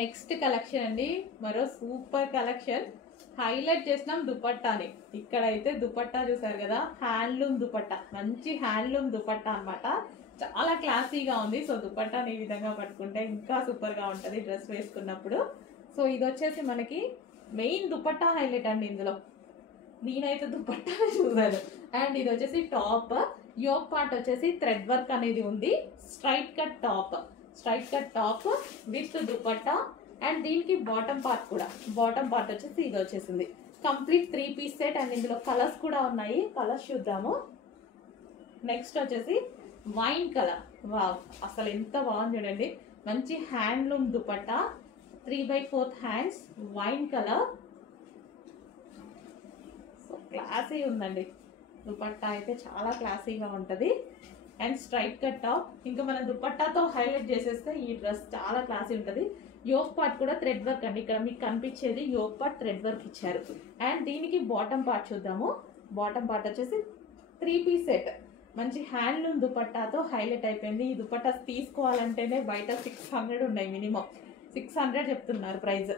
Next collection అండి, మరో super collection. Highlight చేసినాం దుపట్టాని. ఇక్కడైతే దుపట్టా చూసారు కదా, హ్యాండ్లూమ్ దుపట్టా, మంచి హ్యాండ్లూమ్ దుపట్టా అన్నమాట. చాలా క్లాసీగా ఉంది. సో దుపట్టాని ఈ విధంగా పట్టుకుంటే ఇంకా సూపర్ గా ఉంటది డ్రెస్ వేసుకున్నప్పుడు. సో ఇది వచ్చేసి మనకి మెయిన్ దుపట్టా హైలైట్ అండి. ఇందులో నేనైతే దుపట్టా చూసాను. అండ్ ఇది వచ్చేసి టాప్, యోక్ పార్ట్ వచ్చేసి థ్రెడ్ వర్క్ అనేది ఉంది. Straight cut top with dupatta. And దీనికి బాటమ్ పార్ట్ కూడా, బాటమ్ పార్ట్ వచ్చేసి ఇది వచ్చేసింది. Complete 3 piece set. అండ్ ఇందులో కలర్స్ కూడా ఉన్నాయి, కలర్స్ చూద్దాము. నెక్స్ట్ వచ్చేసి వైన్ కలర్. వావ్, అసలు ఎంత బాగుంది చూడండి. మంచి handloom dupatta, 3/4 hands, wine colour. So classy ఉందండి దుపట్టా అయితే, చాలా క్లాసీగా ఉంటుంది. And straight cut top. ఇంకా మనం దుపట్టాతో హైలైట్ చేసేస్తే ఈ డ్రెస్ చాలా క్లాసీ ఉంటుంది. యోక్ పార్ట్ కూడా థ్రెడ్ వర్క్ అండి. ఇక్కడ మీకు కనిపించేది యోక్ పార్ట్ థ్రెడ్ వర్క్ ఇచ్చారు. అండ్ దీనికి బాటమ్ పార్ట్ చూద్దాము. బాటమ్ పార్ట్ వచ్చేసి 3 పీస్ సెట్. మంచి హ్యాండ్లూమ్ దుపట్టాతో హైలైట్ అయిపోయింది. ఈ దుపట్టా తీసుకోవాలంటేనే బయట 600 ఉన్నాయి, మినిమం 600 చెప్తున్నారు ప్రైస్.